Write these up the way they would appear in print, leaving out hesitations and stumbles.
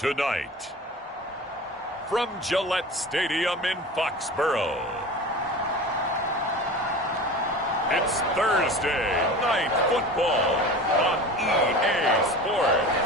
Tonight, from Gillette Stadium in Foxborough, it's Thursday Night Football on EA Sports.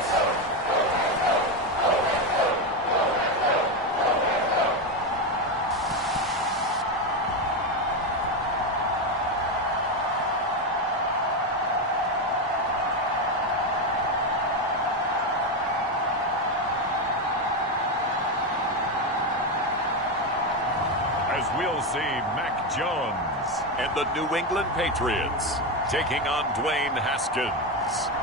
As we'll see Mac Jones and the New England Patriots taking on Dwayne Haskins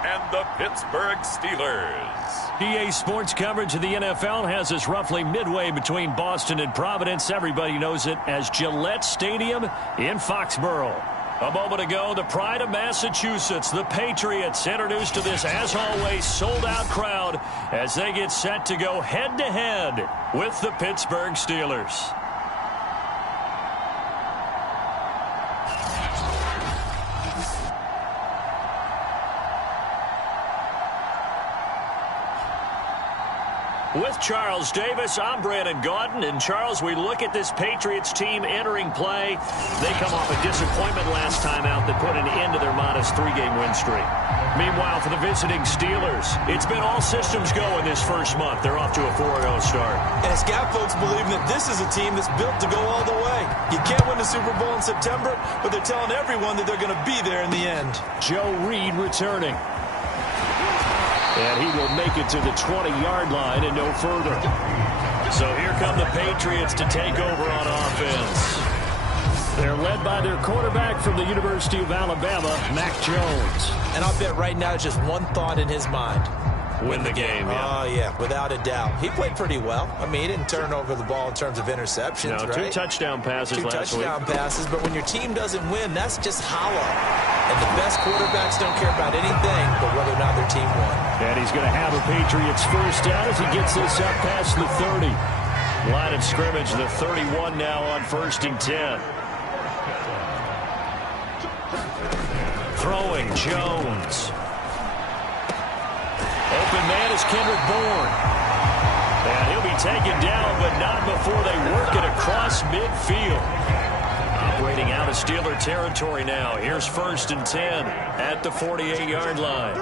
and the Pittsburgh Steelers. EA Sports coverage of the NFL has us roughly midway between Boston and Providence. Everybody knows it as Gillette Stadium in Foxborough. A moment ago, the pride of Massachusetts, the Patriots, introduced to this, as always, sold-out crowd as they get set to go head-to-head with the Pittsburgh Steelers. With Charles Davis, I'm Brandon Gaudin. And, Charles, we look at this Patriots team entering play. They come off a disappointment last time out that put an end to their modest three-game win streak. Meanwhile, for the visiting Steelers, it's been all systems go in this first month. They're off to a 4-0 start. And it's got folks believing that this is a team that's built to go all the way. You can't win the Super Bowl in September, but they're telling everyone that they're going to be there in the end. Joe Reed returning. And he will make it to the 20-yard line and no further. So here come the Patriots to take over on offense. They're led by their quarterback from the University of Alabama, Mac Jones. And I'll bet right now just one thought in his mind. Win the game, yeah. Oh, yeah, without a doubt. He played pretty well. I mean, he didn't turn over the ball in terms of interceptions, no, right? 2 touchdown passes last week. 2 touchdown passes, but when your team doesn't win, that's just hollow. And the best quarterbacks don't care about anything but whether or not their team won. And he's going to have a Patriots first down as he gets this up past the 30. Line of scrimmage, the 31 now on 1st and 10. Throwing, Jones. Open man is Kendrick Bourne. And he'll be taken down, but not before they work it across midfield. Operating out of Steeler territory now. Here's 1st and 10 at the 48-yard line.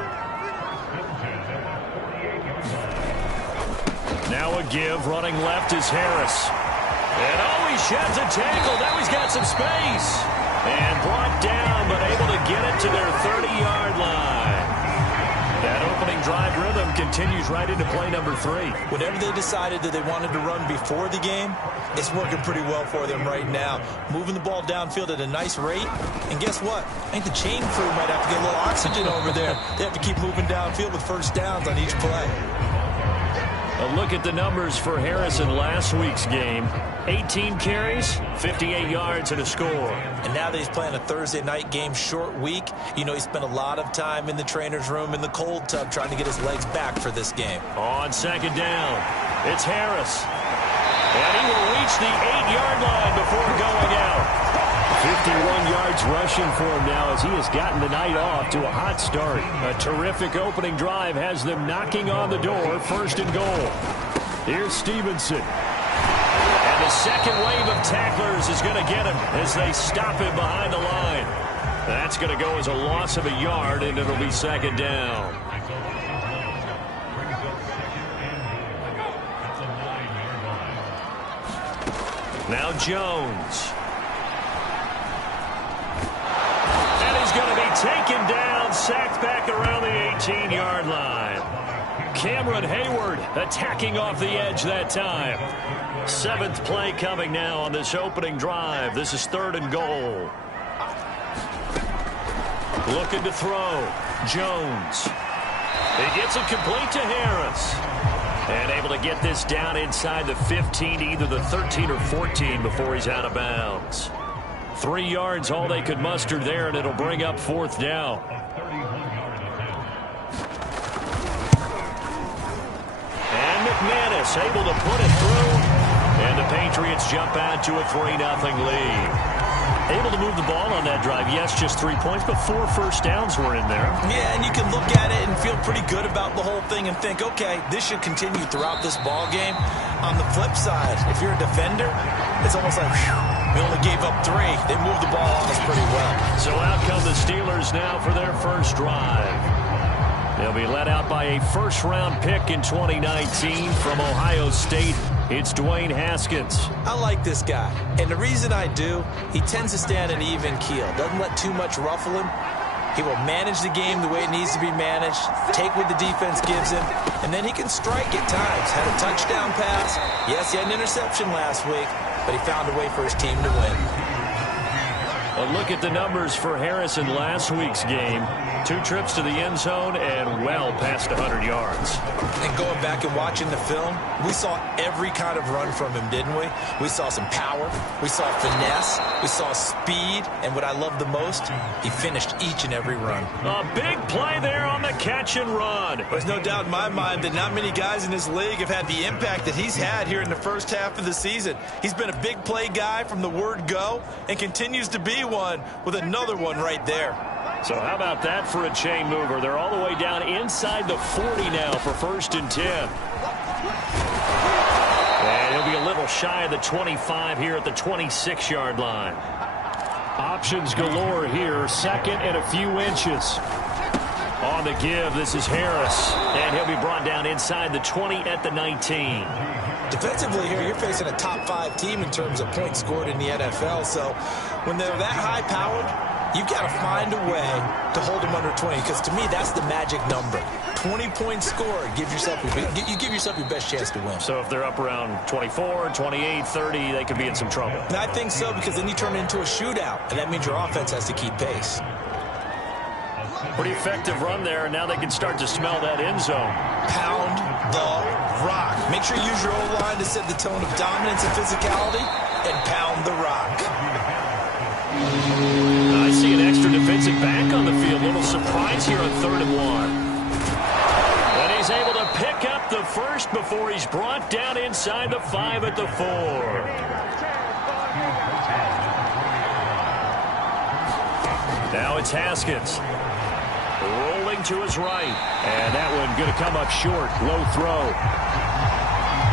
Now a give. Running left is Harris. And he sheds a tackle. Now he's got some space. And brought down, but able to get it to their 30-yard line. That opening drive rhythm continues right into play number 3. Whatever they decided that they wanted to run before the game, it's working pretty well for them right now. Moving the ball downfield at a nice rate. And guess what? I think the chain crew might have to get a little oxygen over there. They have to keep moving downfield with first downs on each play. A look at the numbers for Harris in last week's game. 18 carries, 58 yards, and a score. And now that he's playing a Thursday night game, short week, you know he spent a lot of time in the trainer's room in the cold tub trying to get his legs back for this game. On 2nd down, it's Harris. And he will reach the 8-yard line before going out. 51 yards rushing for him now as he has gotten the night off to a hot start. A terrific opening drive has them knocking on the door, 1st and goal. Here's Stevenson. And the second wave of tacklers is going to get him as they stop him behind the line. That's going to go as a loss of a yard, and it'll be 2nd down. Now Jones. And he's going to be taken down, sacked back around the 18-yard line. Cameron Hayward attacking off the edge that time. 7th play coming now on this opening drive. This is 3rd and goal. Looking to throw. Jones. He gets it complete to Harris. And able to get this down inside the 15, either the 13 or 14 before he's out of bounds. 3 yards all they could muster there, and it'll bring up 4th down. And McManus able to put it through. And the Patriots jump out to a 3-0 lead. Able to move the ball on that drive. Yes, just 3 points, but 4 first downs were in there. Yeah, and you can look at it and feel pretty good about the whole thing and think, okay, this should continue throughout this ball game. On the flip side, if you're a defender, it's almost like, whew, we only gave up 3. They moved the ball on us pretty well. So out come the Steelers now for their first drive. They'll be led out by a first-round pick in 2019 from Ohio State. It's Dwayne Haskins. I like this guy, and the reason I do, he tends to stay on an even keel. Doesn't let too much ruffle him. He will manage the game the way it needs to be managed, take what the defense gives him, and then he can strike at times. Had a touchdown pass. Yes, he had an interception last week, but he found a way for his team to win. A look at the numbers for Harris in last week's game. 2 trips to the end zone and well past 100 yards. And going back and watching the film, we saw every kind of run from him, didn't we? We saw some power, we saw finesse, we saw speed, and what I love the most, he finished each and every run. A big play there on the catch and run. There's no doubt in my mind that not many guys in this league have had the impact that he's had here in the first half of the season. He's been a big play guy from the word go and continues to be one with another one right there. So how about that for a chain mover? They're all the way down inside the 40 now for 1st and 10. And he'll be a little shy of the 25 here at the 26-yard line. Options galore here. 2nd and a few inches. On the give, this is Harris. And he'll be brought down inside the 20 at the 19. Defensively here, you're facing a top 5 team in terms of points scored in the NFL. So when they're that high-powered, you've got to find a way to hold them under 20, because to me, that's the magic number. 20 points scored, you give yourself your best chance to win. So if they're up around 24, 28, 30, they could be in some trouble. And I think so, because then you turn it into a shootout, and that means your offense has to keep pace. Pretty effective run there, and now they can start to smell that end zone. Pound the rock. Make sure you use your O-line to set the tone of dominance and physicality, and pound the rock. I see an extra defensive back on the field. Little surprise here on 3rd and 1. And he's able to pick up the first before he's brought down inside the 5 at the 4. Now it's Haskins. Rolling to his right. And that one going to come up short. Low throw.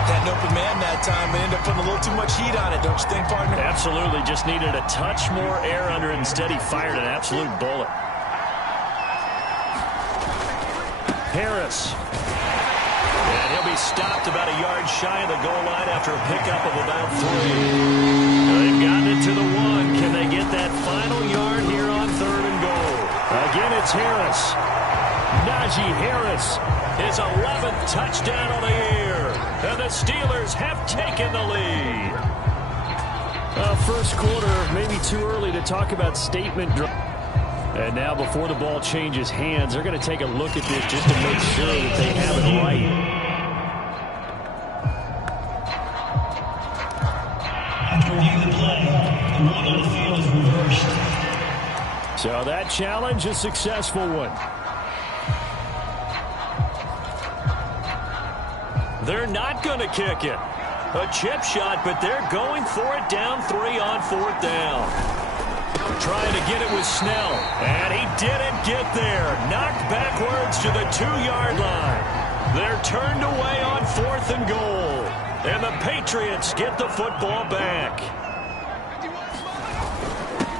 Had an open man that time, but ended up putting a little too much heat on it, don't you think, partner? Absolutely. Just needed a touch more air under it. Instead, he fired an absolute bullet. Harris. And he'll be stopped about a yard shy of the goal line after a pickup of about 3. They've gotten it to the 1. Can they get that final yard here on 3rd and goal? Again, it's Harris. Najee Harris, his 11th touchdown of the year. And the Steelers have taken the lead. First quarter, maybe too early to talk about statement. And now before the ball changes hands, they're going to take a look at this just to make sure that they have it right. After reviewing the play, the rule on the field is reversed. So that challenge, a successful one. They're not going to kick it. A chip shot, but they're going for it down 3 on 4th down. Trying to get it with Snell. And he didn't get there. Knocked backwards to the 2-yard line. They're turned away on 4th and goal. And the Patriots get the football back.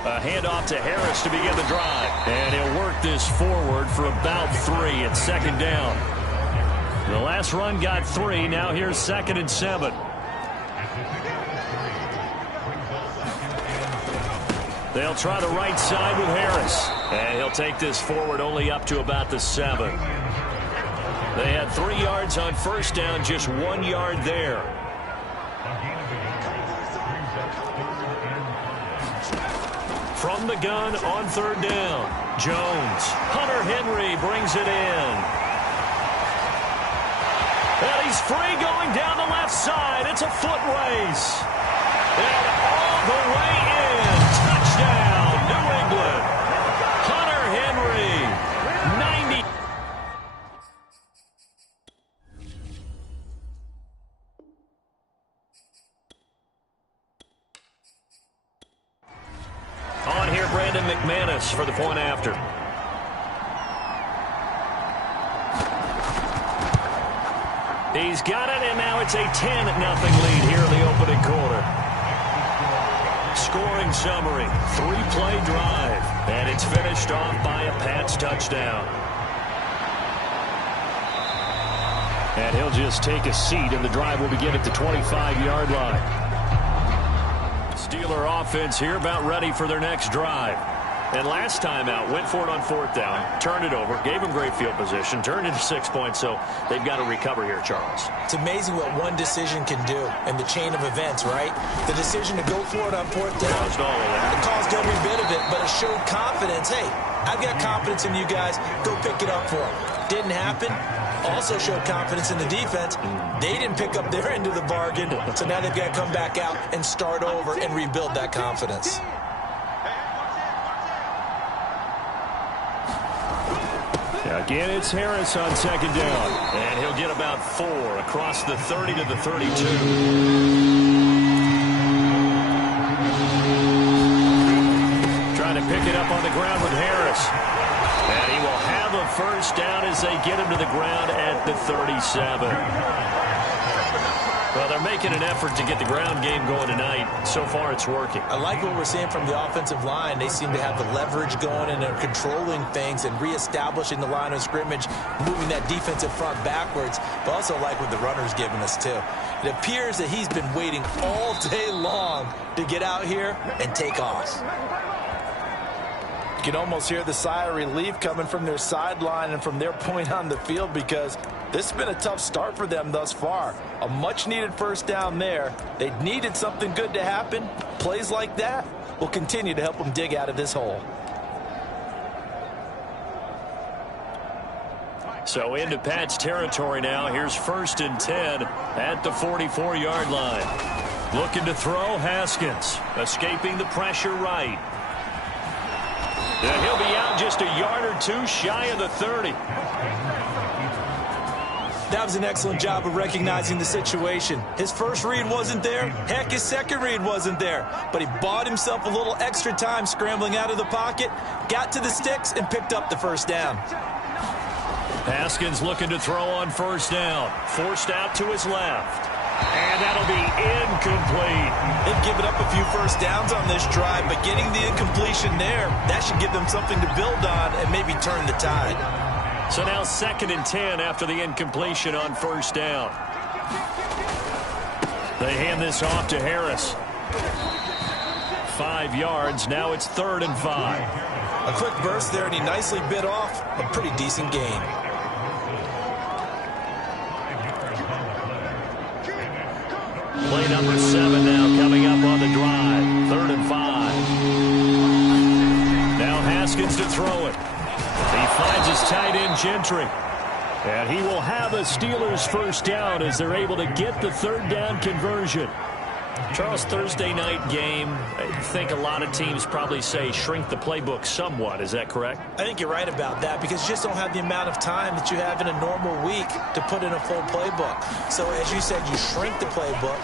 A handoff to Harris to begin the drive. And he'll work this forward for about 3 at 2nd down. The last run got 3. Now here's 2nd and 7. They'll try the right side with Harris. And he'll take this forward only up to about the 7. They had 3 yards on 1st down, just 1 yard there. From the gun on 3rd down. Jones. Hunter Henry brings it in. And he's free going down the left side. It's a foot race. And all the way in. Touchdown, New England. Hunter Henry, 90. On here, Brandon McManus for the point after. He's got it, and now it's a 10-0 lead here in the opening quarter. Scoring summary, 3-play drive, and it's finished off by a Pats touchdown. And he'll just take a seat, and the drive will begin at the 25-yard line. Steeler offense here about ready for their next drive. And last time out, went for it on 4th down, turned it over, gave them great field position, turned into 6 points, so they've got to recover here, Charles. It's amazing what one decision can do in the chain of events, right? The decision to go for it on 4th down, Caused all of that. it caused every bit of it, but it showed confidence. Hey, I've got confidence in you guys. Go pick it up for them. Didn't happen. Also showed confidence in the defense. They didn't pick up their end of the bargain, so now they've got to come back out and start over and rebuild that confidence. Again, it's Harris on 2nd down. And he'll get about 4 across the 30 to the 32. Trying to pick it up on the ground with Harris. And he will have a first down as they get him to the ground at the 37. Well, they're making an effort to get the ground game going tonight. So far, it's working. I like what we're seeing from the offensive line. They seem to have the leverage going, and they're controlling things and reestablishing the line of scrimmage, moving that defensive front backwards. But also like what the runner's giving us, too. It appears that he's been waiting all day long to get out here and take off. You can almost hear the sigh of relief coming from their sideline and from their point on the field, because this has been a tough start for them thus far. A much-needed first down there. They needed something good to happen. Plays like that will continue to help them dig out of this hole. So into Pats territory now. Here's 1st and 10 at the 44-yard line. Looking to throw, Haskins. Escaping the pressure right. And he'll be out just a yard or two shy of the 30. That was an excellent job of recognizing the situation. His first read wasn't there. Heck, his second read wasn't there. But he bought himself a little extra time scrambling out of the pocket, got to the sticks, and picked up the first down. Haskins looking to throw on 1st down. Forced out to his left. And that'll be incomplete. They've given up a few first downs on this drive, but getting the incompletion there, that should give them something to build on and maybe turn the tide. So now 2nd and 10 after the incompletion on 1st down. They hand this off to Harris. 5 yards. Now it's 3rd and 5. A quick burst there, and he nicely bit off a pretty decent gain. Play number 7 now coming up on the drive. 3rd and 5. Now Haskins to throw it. He finds his tight end, Gentry. And he will have a Steelers first down as they're able to get the 3rd down conversion. Charles, Thursday night game, I think a lot of teams probably say shrink the playbook somewhat. Is that correct? I think you're right about that, because you just don't have the amount of time that you have in a normal week to put in a full playbook. So as you said, you shrink the playbook,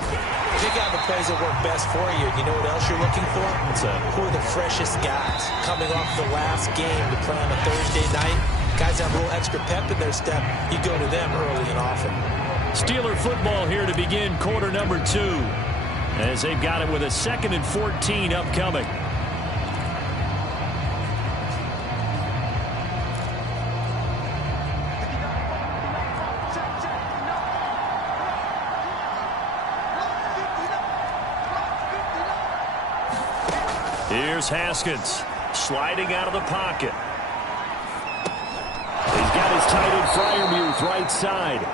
pick out the plays that work best for you. You know what else you're looking for? What's that? Who are the freshest guys coming off the last game to play on a Thursday night? Guys have a little extra pep in their step. You go to them early and often. Steeler football here to begin quarter number 2. As they've got it with a 2nd and 14 upcoming. Here's Haskins sliding out of the pocket. He's got his tight end Freiermuth right side.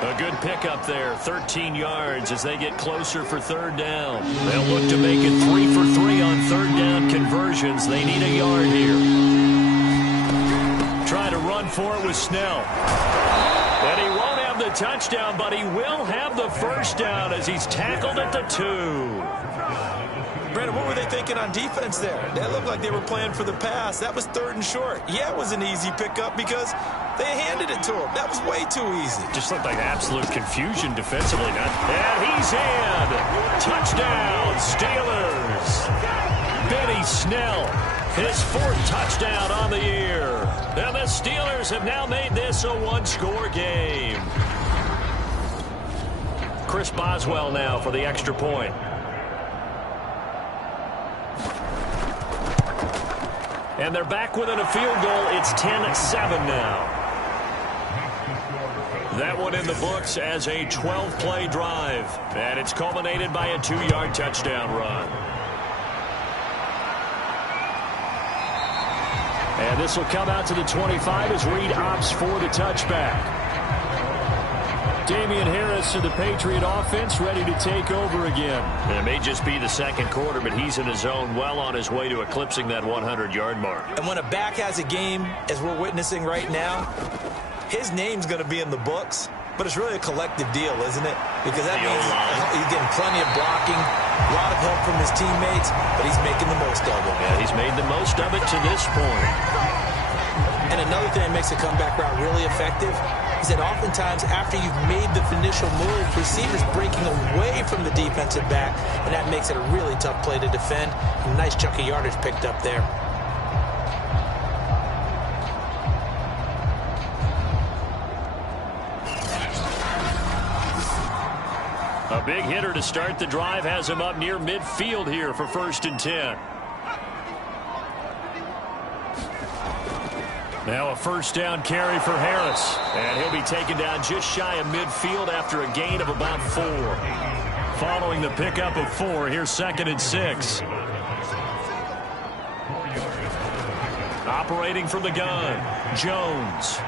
A good pickup there, 13 yards as they get closer for 3rd down. They'll look to make it 3 for 3 on 3rd down conversions. They need a yard here. Try to run for it with Snell. And he won't have the touchdown, but he will have the first down as he's tackled at the 2. Brandon, what were they thinking on defense there? That looked like they were playing for the pass. That was 3rd and short. Yeah, it was an easy pickup because they handed it to him. That was way too easy. Just looked like absolute confusion defensively. And he's in. Touchdown, Steelers. Benny Benny Snell, his 4th touchdown on the year. And the Steelers have now made this a one-score game. Chris Boswell now for the extra point. And they're back within a field goal. It's 10-7 now. That one in the books as a 12-play drive. And it's culminated by a 2-yard touchdown run. And this will come out to the 25 as Reed opts for the touchback. Damian Harris to the Patriot offense, ready to take over again. And it may just be the second quarter, but he's in his zone, well on his way to eclipsing that 100-yard mark. And when a back has a game, as we're witnessing right now, his name's going to be in the books, but it's really a collective deal, isn't it? Because that means he's getting plenty of blocking, a lot of help from his teammates, but he's making the most of it. Yeah, he's made the most of it to this point. And another thing that makes a comeback route really effective is that oftentimes after you've made the initial move, receivers breaking away from the defensive back, and that makes it a really tough play to defend. A nice chunk of yardage picked up there. A big hitter to start the drive has him up near midfield here for 1st and 10. Now a 1st down carry for Harris. And he'll be taken down just shy of midfield after a gain of about 4. Following the pickup of 4, here's 2nd and 6. Operating from the gun, Jones.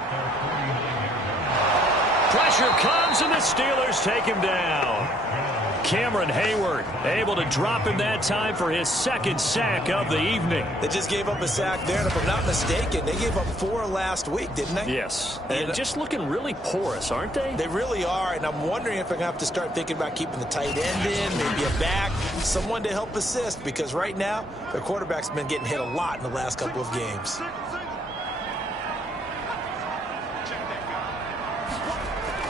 Pressure comes, and the Steelers take him down. Cameron Hayward able to drop him that time for his 2nd sack of the evening. They just gave up a sack there, and if I'm not mistaken, they gave up 4 last week, didn't they? Yes, and just looking really porous, aren't they? They really are, and I'm wondering if I'm going to have to start thinking about keeping the tight end in, maybe a back, someone to help assist, because right now, their quarterback's been getting hit a lot in the last couple of games.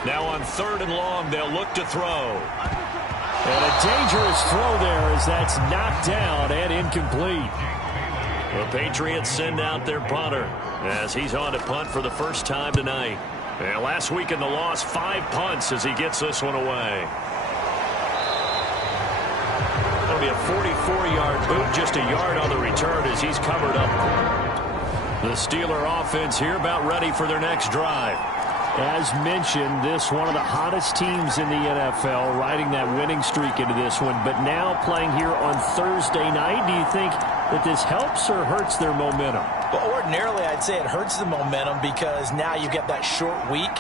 Now on 3rd and long, they'll look to throw. And a dangerous throw there as that's knocked down and incomplete. The Patriots send out their punter as he's on to punt for the first time tonight. And last week in the loss, 5 punts as he gets this one away. That'll be a 44-yard boot, just a yard on the return as he's covered up. The Steeler offense here about ready for their next drive. As mentioned, this one of the hottest teams in the NFL, riding that winning streak into this one, but now playing here on Thursday night. Do you think that this helps or hurts their momentum? Well, ordinarily, I'd say it hurts the momentum because now you get that short week.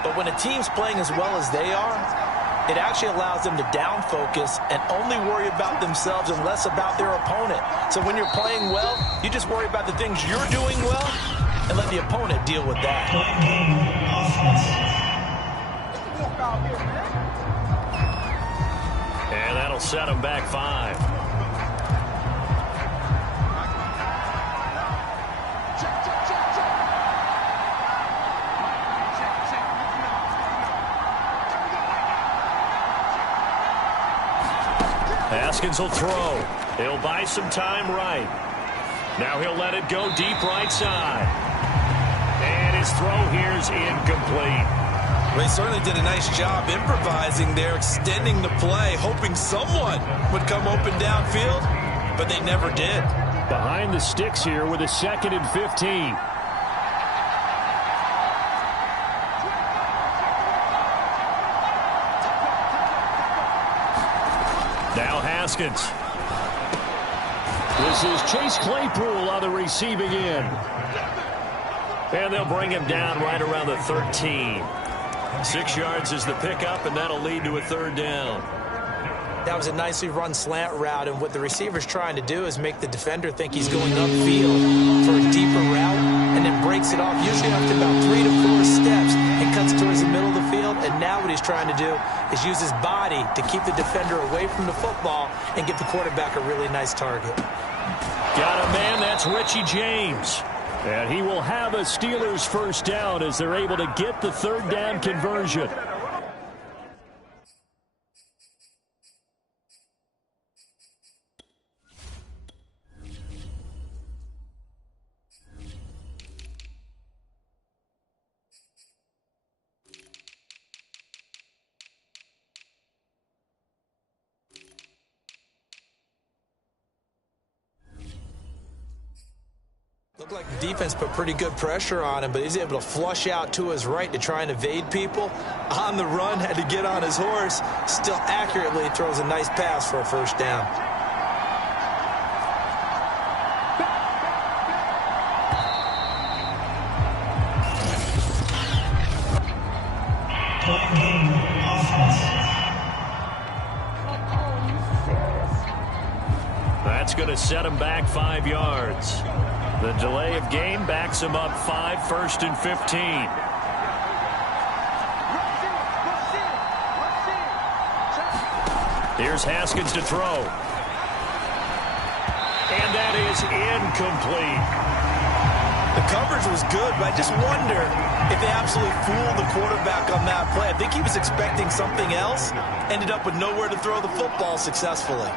But when a team's playing as well as they are, it actually allows them to down focus and only worry about themselves and less about their opponent. So when you're playing well, you just worry about the things you're doing well and let the opponent deal with that. And that'll set them back 5. Haskins will throw. He'll buy some time right. Now he'll let it go deep right side. And his throw here's incomplete. They certainly did a nice job improvising there, extending the play, hoping someone would come open downfield, but they never did. Behind the sticks here with a 2nd and 15. Now Haskins. This is Chase Claypool on the receiving end. And they'll bring him down right around the 13. 6 yards is the pickup, and that'll lead to a 3rd down. That was a nicely run slant route, and what the receiver's trying to do is make the defender think he's going upfield for a deeper route, and then breaks it off, usually after about 3 to 4 steps, and cuts towards the middle of the field. And now what he's trying to do is use his body to keep the defender away from the football and give the quarterback a really nice target. Got a man, that's Richie James. And he will have a Steelers 1st down as they're able to get the 3rd down conversion. Looked like the defense put pretty good pressure on him, but he's able to flush out to his right to try and evade people. On the run, had to get on his horse. Still accurately throws a nice pass for a first down. That's going to set him back 5 yards. The delay of game backs him up 5, 1st and 15. Here's Haskins to throw. And that is incomplete. The coverage was good, but I just wonder if they absolutely fooled the quarterback on that play. I think he was expecting something else. Ended up with nowhere to throw the football successfully.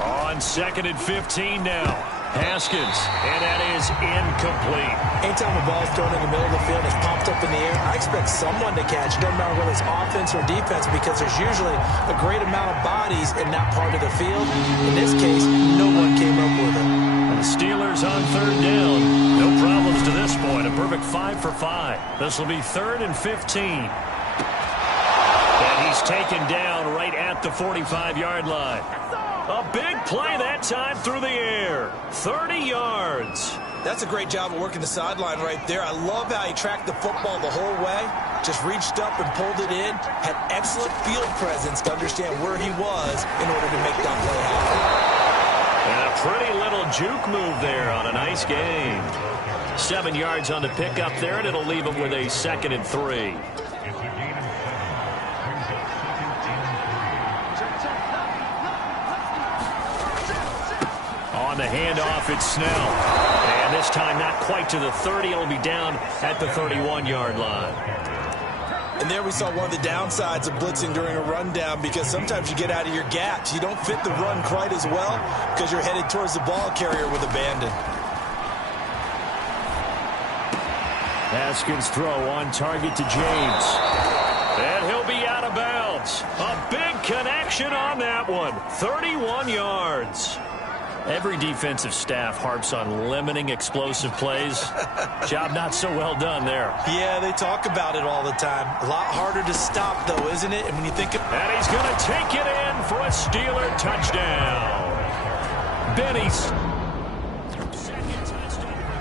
On 2nd and 15 now. Haskins, and that is incomplete. Anytime the ball's thrown in the middle of the field, it's popped up in the air, I expect someone to catch it, no matter whether it's offense or defense, because there's usually a great amount of bodies in that part of the field. In this case, no one came up with it. The Steelers on 3rd down. No problems to this point. A perfect 5 for 5. This will be 3rd and 15. And he's taken down right at the 45-yard line. A big play that time through the air. 30 yards. That's a great job of working the sideline right there. I love how he tracked the football the whole way. Just reached up and pulled it in. Had excellent field presence to understand where he was in order to make that play happen. And a pretty little juke move there on a nice game. 7 yards on the pickup there, and it'll leave him with a 2nd and 3. On the handoff, it's Snell. And this time not quite to the 30. It'll be down at the 31-yard line. And there we saw one of the downsides of blitzing during a rundown, because sometimes you get out of your gaps. You don't fit the run quite as well because you're headed towards the ball carrier with abandon. Haskins' throw on target to James. And he'll be out of bounds. A big connection on that one. 31 yards. Every defensive staff harps on limiting explosive plays. Job not so well done there. Yeah, they talk about it all the time. A lot harder to stop, though, isn't it? And when you think of... And he's going to take it in for a Steeler touchdown. Benny's.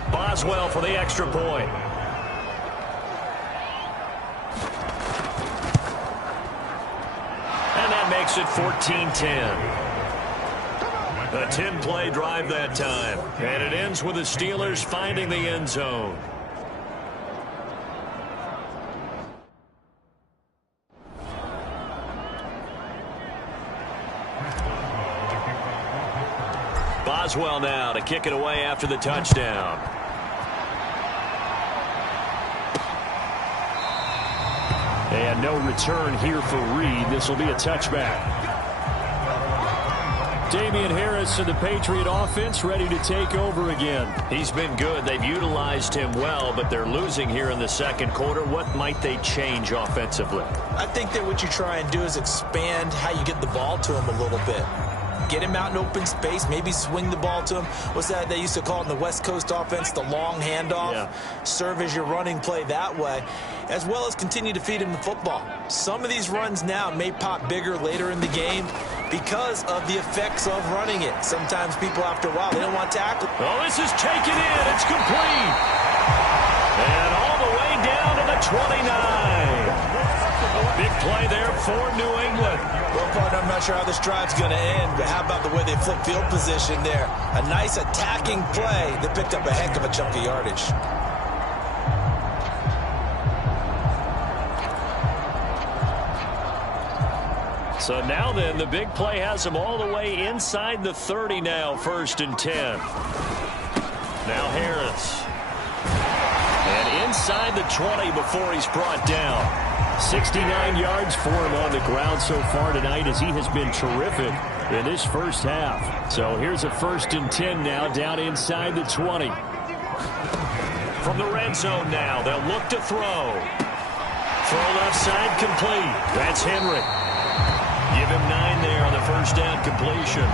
Boswell for the extra point. And that makes it 14-10. A 10-play drive that time. And it ends with the Steelers finding the end zone. Boswell now to kick it away after the touchdown. And no return here for Reed. This will be a touchback. Damian Harris and the Patriot offense ready to take over again. He's been good. They've utilized him well, but they're losing here in the second quarter. What might they change offensively? I think that what you try and do is expand how you get the ball to him a little bit. Get him out in open space, maybe swing the ball to him. What's that they used to call it in the West Coast offense, the long handoff? Yeah. Serve as your running play that way, as well as continue to feed him the football. Some of these runs now may pop bigger later in the game because of the effects of running it. Sometimes people, after a while, they don't want to tackle. Oh, this is taken in. It's complete. And all the way down to the 29. Big play there for New England. Well, partner, I'm not sure how this drive's going to end, but how about the way they flip field position there? A nice attacking play that picked up a heck of a chunk of yardage. So now then, the big play has them all the way inside the 30 now, 1st and 10. Now Harris. And inside the 20 before he's brought down. 69 yards for him on the ground so far tonight, as he has been terrific in this first half. So here's a 1st and 10 now, down inside the 20. From the red zone now, they'll look to throw. Throw left side complete. That's Henry. Give him 9 there on the first down completion.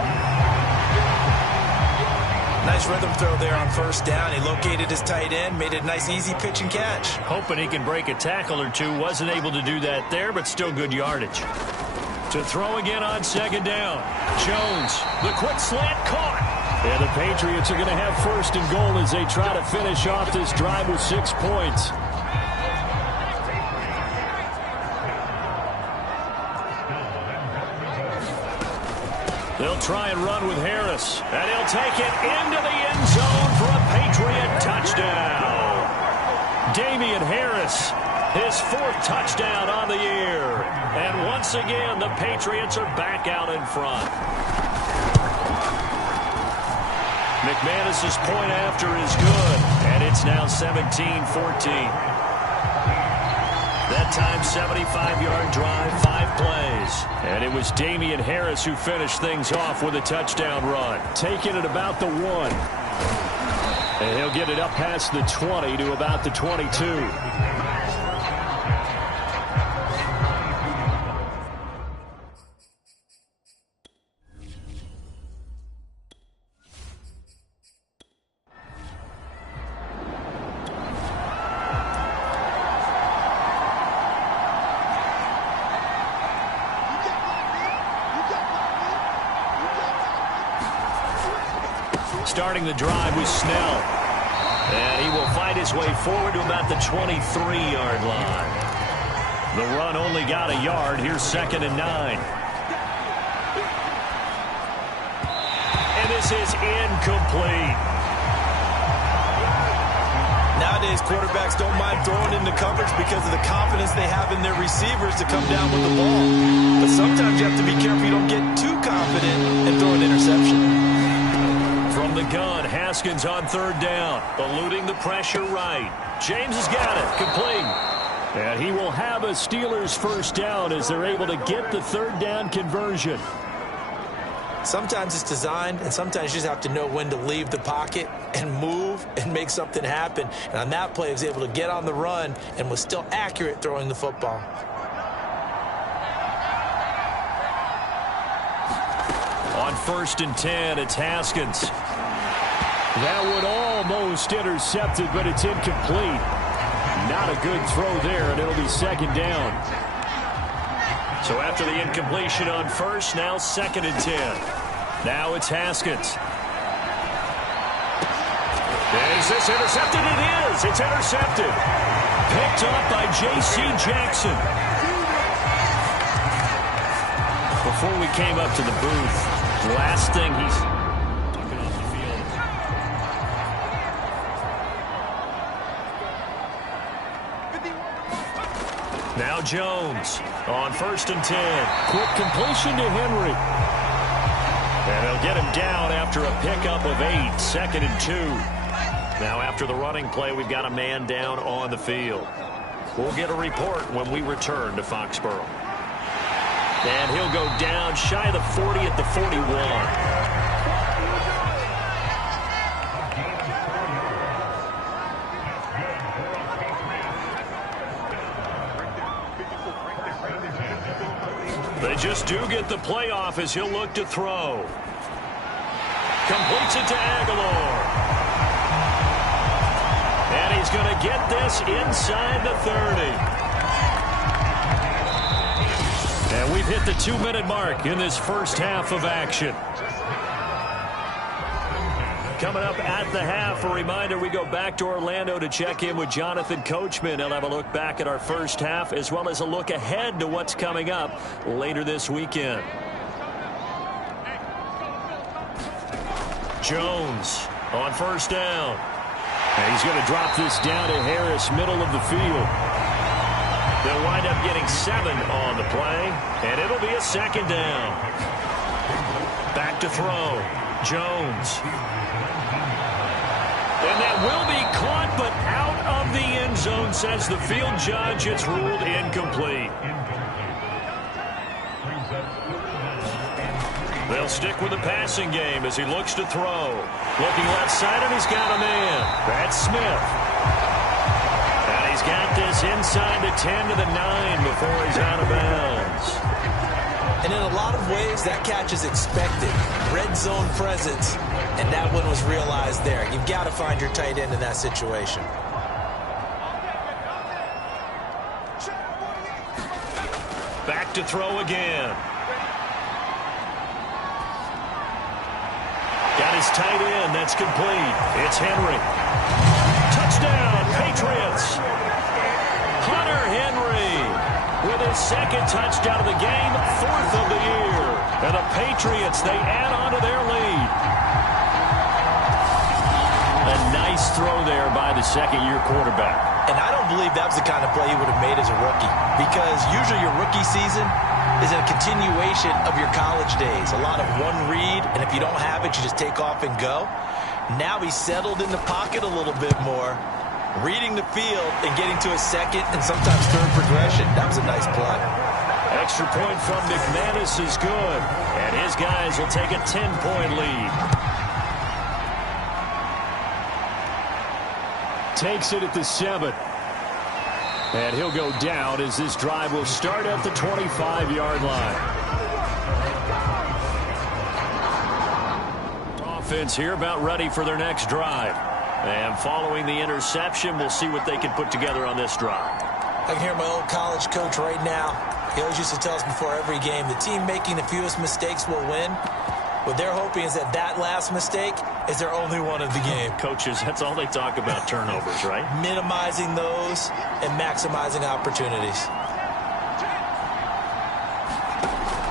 Nice rhythm throw there on first down. He located his tight end, made it a nice easy pitch and catch. Hoping he can break a tackle or two. Wasn't able to do that there, but still good yardage. To throw again on second down. Jones, the quick slant caught. And the Patriots are going to have first and goal as they try to finish off this drive with 6 points. They'll try and run with Harris. And he'll take it into the end zone for a Patriot touchdown. Damian Harris, his 4th touchdown on the year. And once again, the Patriots are back out in front. McManus's point after is good. And it's now 17-14. That time, 75-yard drive, 5 plays. And it was Damian Harris who finished things off with a touchdown run. Taking it about the 1. And he'll get it up past the 20 to about the 22. Starting the drive with Snell. And he will fight his way forward to about the 23-yard line. The run only got a yard. Here's 2nd and 9. And this is incomplete. Nowadays, quarterbacks don't mind throwing into coverage because of the confidence they have in their receivers to come down with the ball. But sometimes you have to be careful you don't get too confident and throw an interception. From the gun, Haskins on 3rd down, eluding the pressure right. James has got it, complete. And he will have a Steelers first down as they're able to get the 3rd down conversion. Sometimes it's designed, and sometimes you just have to know when to leave the pocket and move and make something happen. And on that play, he was able to get on the run and was still accurate throwing the football. On 1st and 10, it's Haskins. That would almost intercepted, but it's incomplete. Not a good throw there, and it'll be 2nd down. So after the incompletion on 1st, now 2nd and 10. Now it's Haskins. Is this intercepted? It is. It's intercepted. Picked up by J.C. Jackson. Before we came up to the booth, last thing he's taken off the field. Now Jones on 1st and 10. Quick completion to Henry. And they'll get him down after a pickup of 8. 2nd and 2. Now after the running play, we've got a man down on the field. We'll get a report when we return to Foxborough. And he'll go down shy of the 40 at the 41. They just do get the playoff as he'll look to throw. Completes it to Aguilar. And he's going to get this inside the 30. And we've hit the 2-minute mark in this first half of action. Coming up at the half, a reminder, we go back to Orlando to check in with Jonathan Coachman. He'll have a look back at our first half as well as a look ahead to what's coming up later this weekend. Jones on 1st down. And he's going to drop this down to Harris, middle of the field. They'll wind up getting 7 on the play, and it'll be a 2nd down. Back to throw. Jones. And that will be caught, but out of the end zone, says the field judge. It's ruled incomplete. They'll stick with the passing game as he looks to throw. Looking left side, and he's got a man. That's Smith. And he's got this inside the 10 to the 9 before he's out of bounds. And in a lot of ways, that catch is expected. Red zone presence, and that one was realized there. You've got to find your tight end in that situation. Back to throw again. Got his tight end. That's complete. It's Henry. Touchdown, Patriots. Hunter Henry with his second touchdown of the game, 4th of the year. And the Patriots, they add on to their lead. A nice throw there by the second-year quarterback. And I don't believe that was the kind of play he would have made as a rookie, because usually your rookie season is a continuation of your college days. A lot of one read, and if you don't have it, you just take off and go. Now he's settled in the pocket a little bit more, reading the field and getting to a second and sometimes third progression. That was a nice play. Extra point from McManus is good, and his guys will take a 10-point lead. Takes it at the 7. And he'll go down as this drive will start at the 25-yard line. Offense here about ready for their next drive. And following the interception, we'll see what they can put together on this drive. I can hear my old college coach right now. He always used to tell us before every game, the team making the fewest mistakes will win. What they're hoping is that that last mistake is their only one of the game. Coaches, that's all they talk about, turnovers, right? Minimizing those and maximizing opportunities.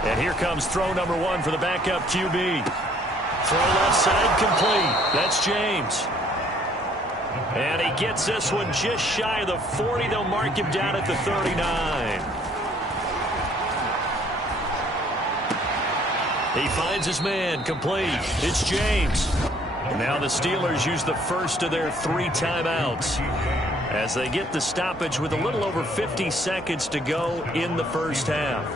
And here comes throw number 1 for the backup QB. Throw left side complete. That's James. And he gets this one just shy of the 40. They'll mark him down at the 39. He finds his man, complete. It's James. Now the Steelers use the first of their 3 timeouts as they get the stoppage with a little over 50 seconds to go in the first half.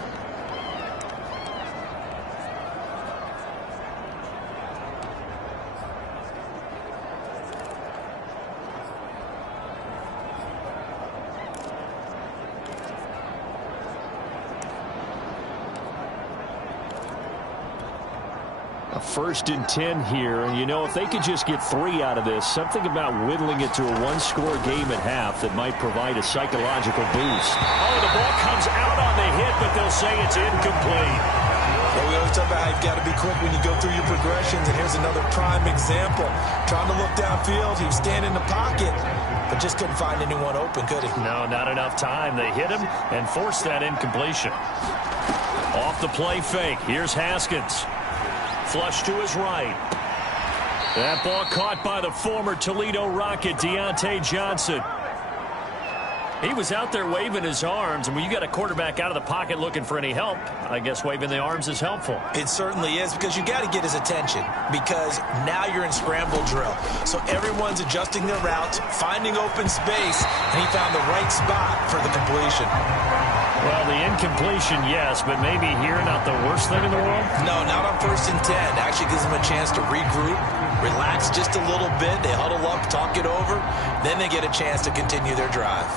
A 1st and 10 here, and you know, if they could just get 3 out of this, something about whittling it to a 1-score game at half that might provide a psychological boost. Oh, the ball comes out on the hit, but they'll say it's incomplete. Well, we always talk about how you've got to be quick when you go through your progressions, and here's another prime example. Trying to look downfield, he was standing in the pocket, but just couldn't find anyone open, could he? No, not enough time. They hit him and forced that incompletion. Off the play fake, here's Haskins. Flush to his right. That ball caught by the former Toledo Rocket, Deontay Johnson. He was out there waving his arms, and when you got a quarterback out of the pocket looking for any help, I guess waving the arms is helpful. It certainly is, because you got to get his attention, because now you're in scramble drill. So everyone's adjusting their routes, finding open space, and he found the right spot for the completion. Well, the incompletion, yes, but maybe here not the worst thing in the world? No, not on 1st and 10. Actually gives them a chance to regroup, relax just a little bit. They huddle up, talk it over. Then they get a chance to continue their drive.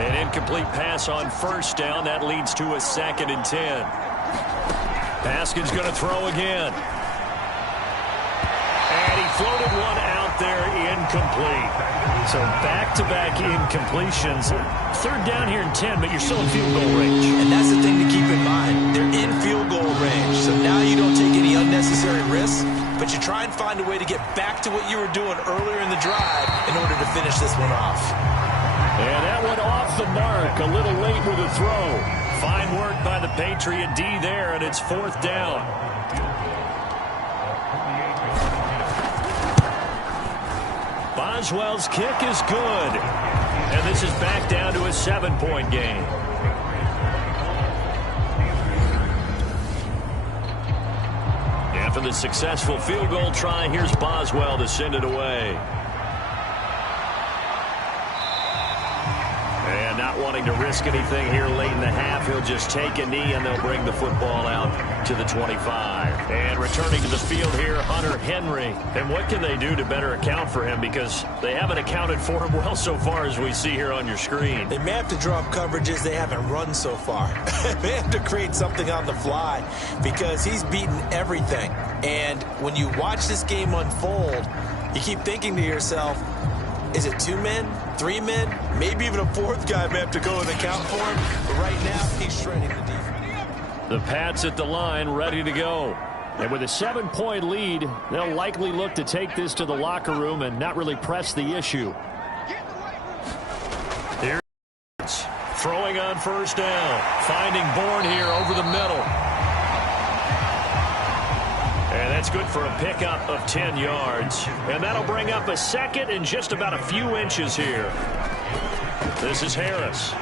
An incomplete pass on 1st down. That leads to a 2nd and 10. Haskins going to throw again. And he floated one out there, incomplete. So back-to-back incompletions. 3rd down here and 10, but you're still in field goal range. And that's the thing to keep in mind. They're in field goal range. So now you don't take any unnecessary risks, but you try and find a way to get back to what you were doing earlier in the drive in order to finish this one off. And that one off the mark, a little late with a throw. Fine work by the Patriot D there, and it's 4th down. Boswell's kick is good. And this is back down to a 7-point game. After the successful field goal try, here's Boswell to send it away. And not wanting to risk anything here late in the half, he'll just take a knee and they'll bring the football out to the 25. And returning to the field here, Hunter Henry. And what can they do to better account for him? Because they haven't accounted for him well so far, as we see here on your screen. They may have to draw up coverages they haven't run so far. They have to create something on the fly because he's beaten everything. And when you watch this game unfold, you keep thinking to yourself, is it 2 men, 3 men, maybe even a 4th guy may have to go and account for him? But right now, he's shredding the defense. The Pats at the line, ready to go. And with a 7-point lead, they'll likely look to take this to the locker room and not really press the issue. Here, throwing on first down, finding Bourne here over the middle. And that's good for a pickup of 10 yards. And that'll bring up a second and just about a few inches here. This is Harris.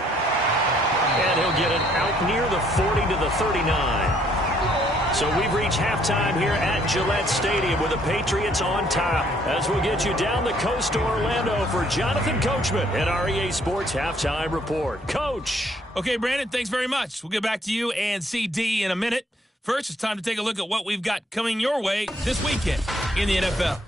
And he'll get it out near the 40 to the 39. So we've reached halftime here at Gillette Stadium with the Patriots on top. As we'll get you down the coast to Orlando for Jonathan Coachman at our EA Sports Halftime Report. Coach. Okay, Brandon, thanks very much. We'll get back to you and CD in a minute. First, it's time to take a look at what we've got coming your way this weekend in the NFL.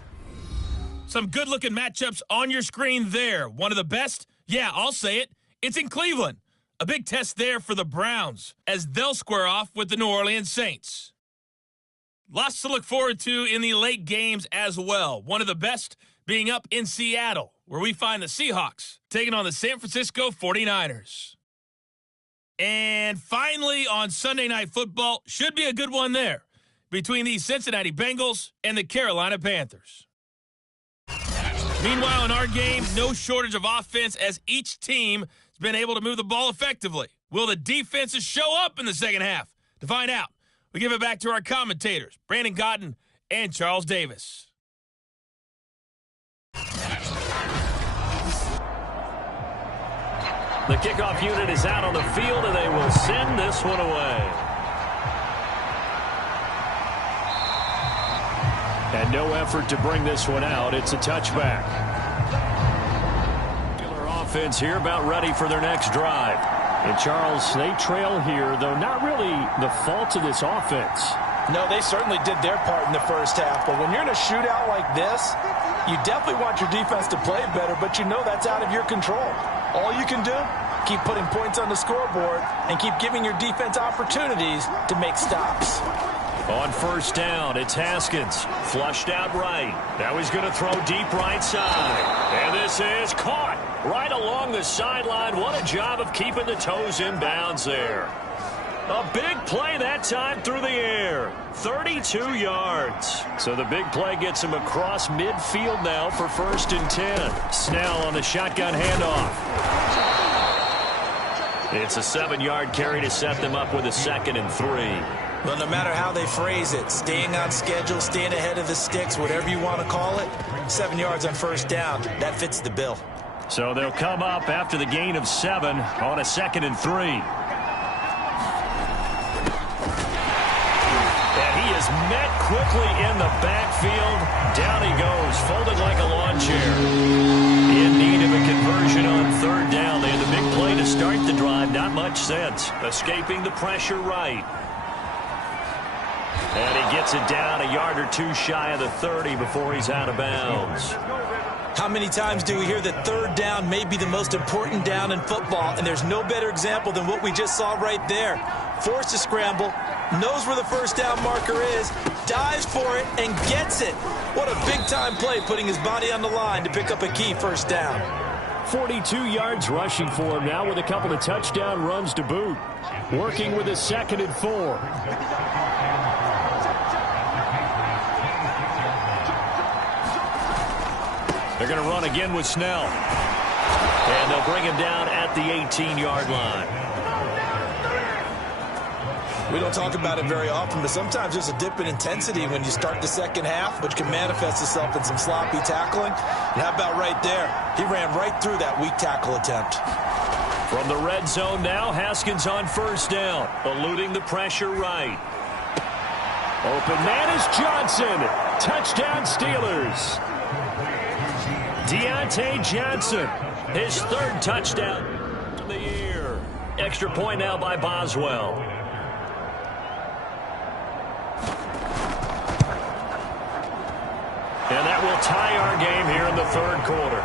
Some good-looking matchups on your screen there. One of the best, yeah, I'll say it, it's in Cleveland. A big test there for the Browns as they'll square off with the New Orleans Saints. Lots to look forward to in the late games as well. One of the best being up in Seattle, where we find the Seahawks taking on the San Francisco 49ers. And finally, on Sunday Night Football, should be a good one there, between the Cincinnati Bengals and the Carolina Panthers. Meanwhile, in our game, no shortage of offense as each team has been able to move the ball effectively. Will the defenses show up in the second half? To find out, we give it back to our commentators, Brandon Cotton and Charles Davis. The kickoff unit is out on the field, and they will send this one away. And no effort to bring this one out. It's a touchback. Killer offense here, about ready for their next drive. And Charles, they trail here, though not really the fault of this offense. No, they certainly did their part in the first half. But when you're in a shootout like this, you definitely want your defense to play better, but you know that's out of your control. All you can do, keep putting points on the scoreboard and keep giving your defense opportunities to make stops. On first down, it's Haskins. Flushed out right. Now he's going to throw deep right side. And this is caught right along the sideline. What a job of keeping the toes in bounds there. A big play that time through the air. 32 yards. So the big play gets him across midfield now for 1st and 10. Snell on the shotgun handoff. It's a 7-yard carry to set them up with a 2nd and 3. Well, no matter how they phrase it, staying on schedule, staying ahead of the sticks, whatever you want to call it, 7 yards on first down, that fits the bill. So they'll come up after the gain of 7 on a 2nd and 3. Met quickly in the backfield. Down he goes, folded like a lawn chair. In need of a conversion on 3rd down. They had the big play to start the drive. Not much sense. Escaping the pressure right. And he gets it down a yard or two shy of the 30 before he's out of bounds. How many times do we hear that 3rd down may be the most important down in football, and there's no better example than what we just saw right there. Forced to scramble, knows where the first down marker is, dives for it, and gets it. What a big-time play, putting his body on the line to pick up a key first down. 42 yards rushing for him now with a couple of touchdown runs to boot. Working with a 2nd and 4. They're going to run again with Snell. And they'll bring him down at the 18-yard line. We don't talk about it very often, but sometimes there's a dip in intensity when you start the second half, which can manifest itself in some sloppy tackling. And how about right there? He ran right through that weak tackle attempt. From the red zone now, Haskins on first down, eluding the pressure right. Open man is Johnson. Touchdown Steelers. Deontay Johnson, his 3rd touchdown of the year. Extra point now by Boswell. And that will tie our game here in the third quarter.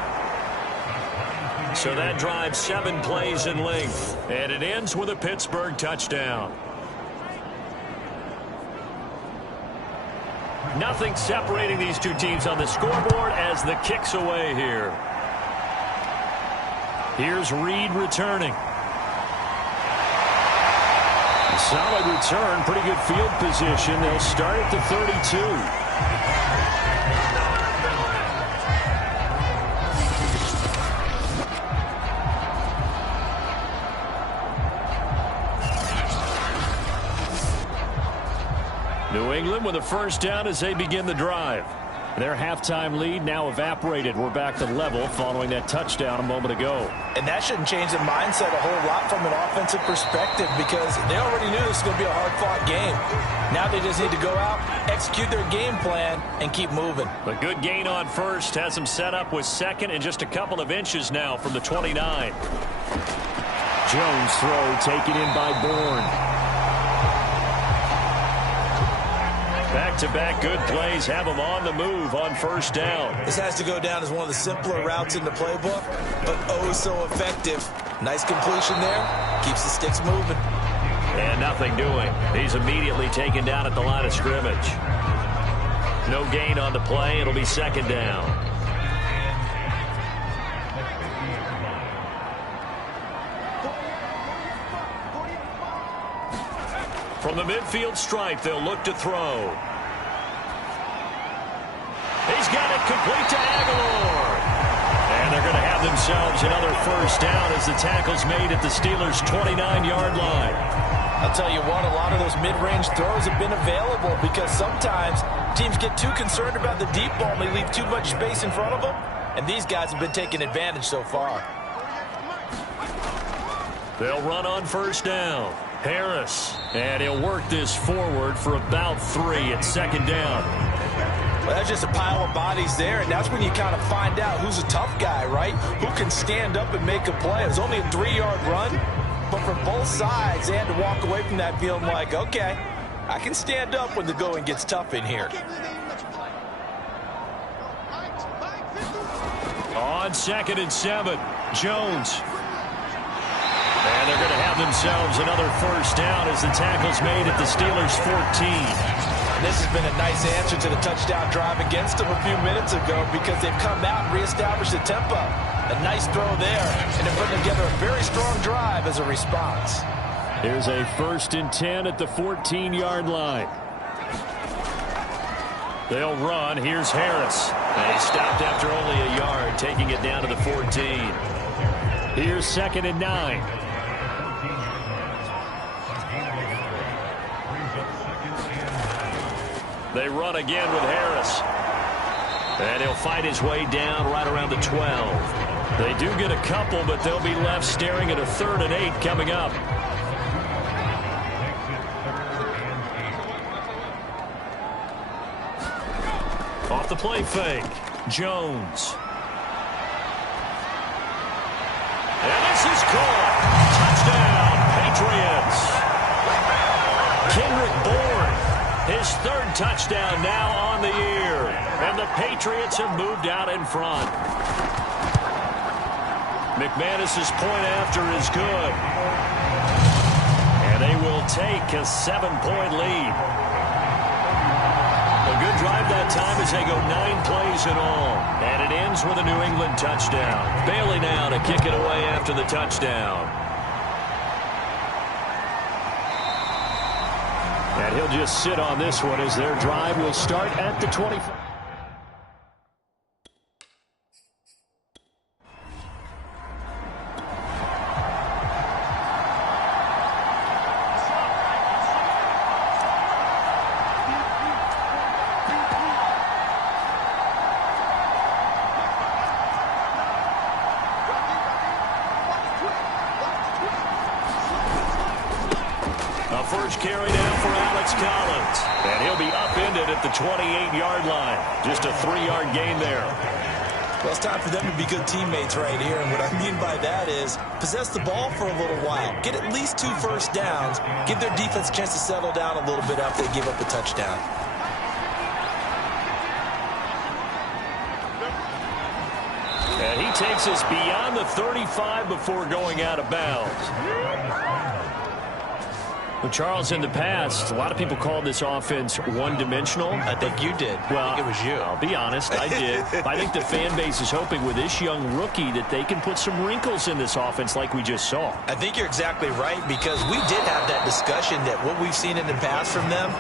So that drive 7 plays in length. And it ends with a Pittsburgh touchdown. Nothing separating these two teams on the scoreboard as the kick's away here. Here's Reed returning. A solid return, pretty good field position. They'll start at the 32. New England with a first down as they begin the drive. Their halftime lead now evaporated. We're back to level following that touchdown a moment ago. And that shouldn't change the mindset a whole lot from an offensive perspective because they already knew this was going to be a hard-fought game. Now they just need to go out, execute their game plan, and keep moving. A good gain on first has them set up with second and just a couple of inches now from the 29. Jones throw taken in by Bourne. Back-to-back good plays have them on the move on first down. This has to go down as one of the simpler routes in the playbook, but oh so effective. Nice completion there. Keeps the sticks moving. And nothing doing. He's immediately taken down at the line of scrimmage. No gain on the play. It'll be second down. From the midfield stripe, they'll look to throw. He's got it complete to Aguilar. And they're going to have themselves another first down as the tackle's made at the Steelers' 29-yard line. I'll tell you what, a lot of those mid-range throws have been available because sometimes teams get too concerned about the deep ball and they leave too much space in front of them. And these guys have been taking advantage so far. They'll run on first down. Harris, and he'll work this forward for about 3 at second down. Well, that's just a pile of bodies there, and that's when you kind of find out who's a tough guy, right? Who can stand up and make a play. It was only a 3-yard run, but for both sides, they had to walk away from that feeling like, okay, I can stand up when the going gets tough in here. On 2nd and 7, Jones. And they're going to have themselves another first down as the tackle's made at the Steelers' 14. And this has been a nice answer to the touchdown drive against them a few minutes ago because they've come out and reestablished the tempo. A nice throw there, and they're putting together a very strong drive as a response. Here's a 1st and 10 at the 14-yard line. They'll run. Here's Harris. And he stopped after only a yard, taking it down to the 14. Here's 2nd and 9. They run again with Harris. And he'll fight his way down right around the 12. They do get a couple, but they'll be left staring at a 3rd and 8 coming up. Off the play fake, Jones. And this is caught. Touchdown, Patriots. Kendrick Bourne. His 3rd touchdown now on the year. And the Patriots have moved out in front. McManus's point after is good. And they will take a 7-point lead. A good drive that time as they go 9 plays in all. And it ends with a New England touchdown. Bailey now to kick it away after the touchdown. And he'll just sit on this one as their drive will start at the 25. First carry down for Alex Collins. And he'll be upended at the 28-yard line. Just a 3-yard gain there. Well, it's time for them to be good teammates right here. And what I mean by that is possess the ball for a little while. Get at least 2 first downs. Give their defense a chance to settle down a little bit after they give up a touchdown. And he takes us beyond the 35 before going out of bounds. Well, Charles, in the past, a lot of people called this offense one-dimensional. I think you did. Well, I think it was you. I'll be honest, I did. I think the fan base is hoping with this young rookie that they can put some wrinkles in this offense like we just saw. I think you're exactly right, because we did have that discussion that what we've seen in the past from them,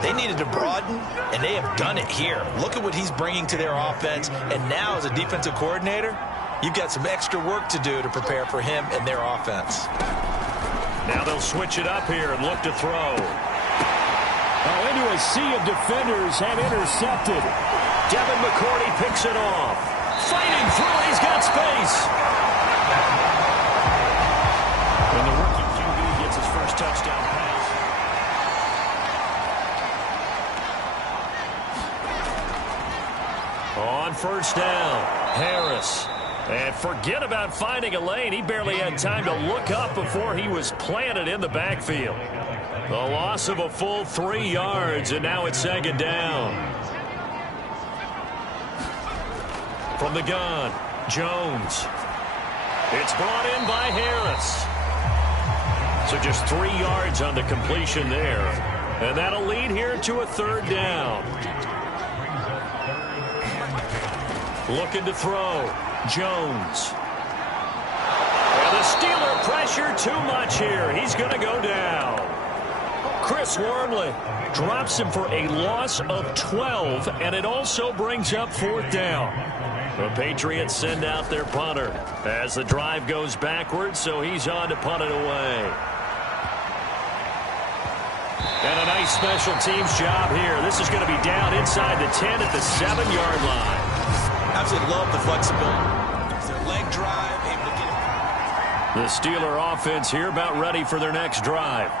they needed to broaden, and they have done it here. Look at what he's bringing to their offense, and now as a defensive coordinator, you've got some extra work to do to prepare for him and their offense. Now they'll switch it up here and look to throw. Oh, into a sea of defenders and intercepted. Devin McCourty picks it off. Fighting through it, he's got space. And the rookie QB gets his first touchdown pass. On first down, Harris. And forget about finding a lane. He barely had time to look up before he was planted in the backfield. The loss of a full 3 yards, and now it's second down. From the gun, Jones. It's brought in by Harris. So just 3 yards on the completion there. And that'll lead here to a third down. Looking to throw. Jones. And the Steeler pressure too much here. He's going to go down. Chris Wormley drops him for a loss of 12, and it also brings up fourth down. The Patriots send out their punter as the drive goes backwards, so he's on to punt it away. And a nice special teams job here. This is going to be down inside the 10 at the 7-yard line. Absolutely love the flexibility. Their leg drive, able to get it. The Steeler offense here about ready for their next drive.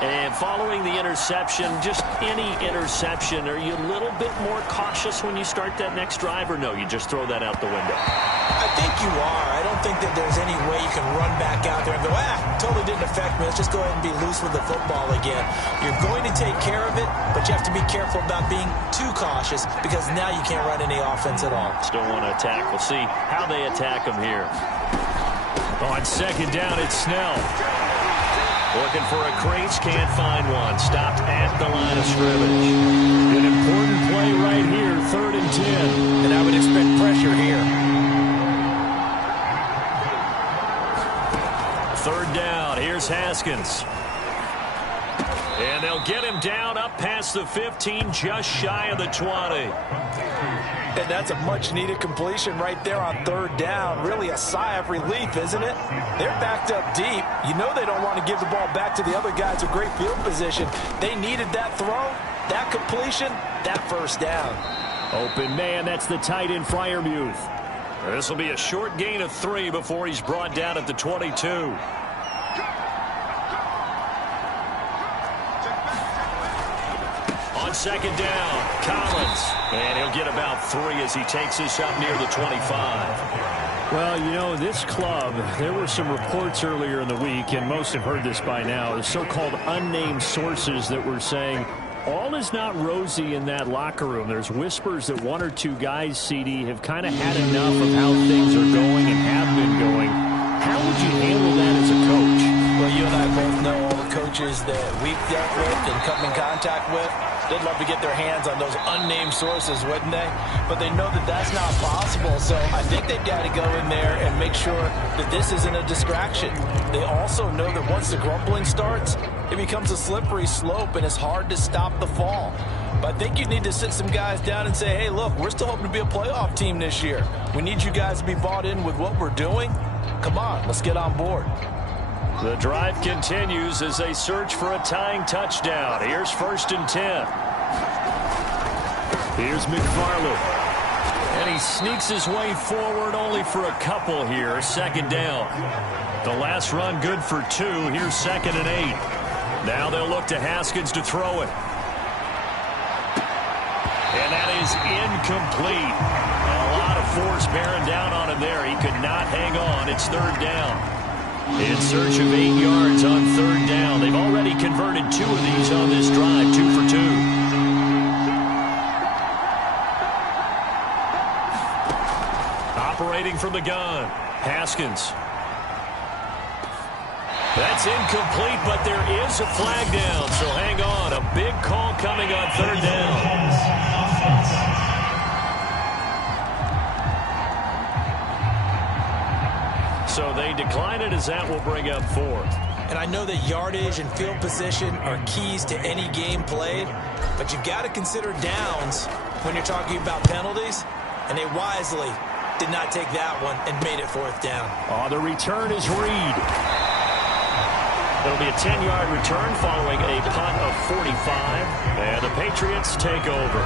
And following the interception, just any interception, are you a little bit more cautious when you start that next drive, or no, you just throw that out the window? I think you are. I don't think that there's any way you can run back out there and go, totally didn't affect me. Let's just go ahead and be loose with the football again. You're going to take care of it, but you have to be careful about being too cautious, because now you can't run any offense at all. Still want to attack. We'll see how they attack them here. On second down, it's Snell. Looking for a crease, can't find one. Stopped at the line of scrimmage. An important play right here, 3rd and 10. And I would expect pressure here. 3rd down, here's Haskins. And they'll get him down up past the 15, just shy of the 20. And that's a much-needed completion right there on 3rd down. Really a sigh of relief, isn't it? They're backed up deep. You know they don't want to give the ball back to the other guys with great field position. They needed that throw, that completion, that first down. Open man, that's the tight end, Freiermuth. This will be a short gain of 3 before he's brought down at the 22. On second down, Collins. And he'll get about 3 as he takes this up near the 25. Well, you know, this club, there were some reports earlier in the week, and most have heard this by now, the so-called unnamed sources that were saying all is not rosy in that locker room. There's whispers that 1 or 2 guys, CD, have kind of had enough of how things are going and have been going. How would you handle that as a coach? Well, you and I both know all the coaches that we've dealt with and come in contact with. They'd love to get their hands on those unnamed sources, wouldn't they? But they know that that's not possible, so I think they've got to go in there and make sure that this isn't a distraction. They also know that once the grumbling starts, it becomes a slippery slope, and it's hard to stop the fall. But I think you need to sit some guys down and say, hey, look, we're still hoping to be a playoff team this year. We need you guys to be bought in with what we're doing. Come on, let's get on board. The drive continues as they search for a tying touchdown. Here's 1st and 10. Here's McFarland. And he sneaks his way forward only for a couple here. 2nd down. The last run good for 2. Here's 2nd and 8. Now they'll look to Haskins to throw it. And that is incomplete. A lot of force bearing down on him there. He could not hang on. It's 3rd down. In search of 8 yards on 3rd down. They've already converted 2 of these on this drive, 2 for 2. Operating throwing from the gun. Haskins. That's incomplete, but there is a flag down, so hang on. A big call coming on third down. So they decline it as that will bring up fourth. And I know that yardage and field position are keys to any game played, but you've got to consider downs when you're talking about penalties, and they wisely did not take that one and made it fourth down. The return is Reed. It'll be a 10-yard return following a punt of 45, and the Patriots take over.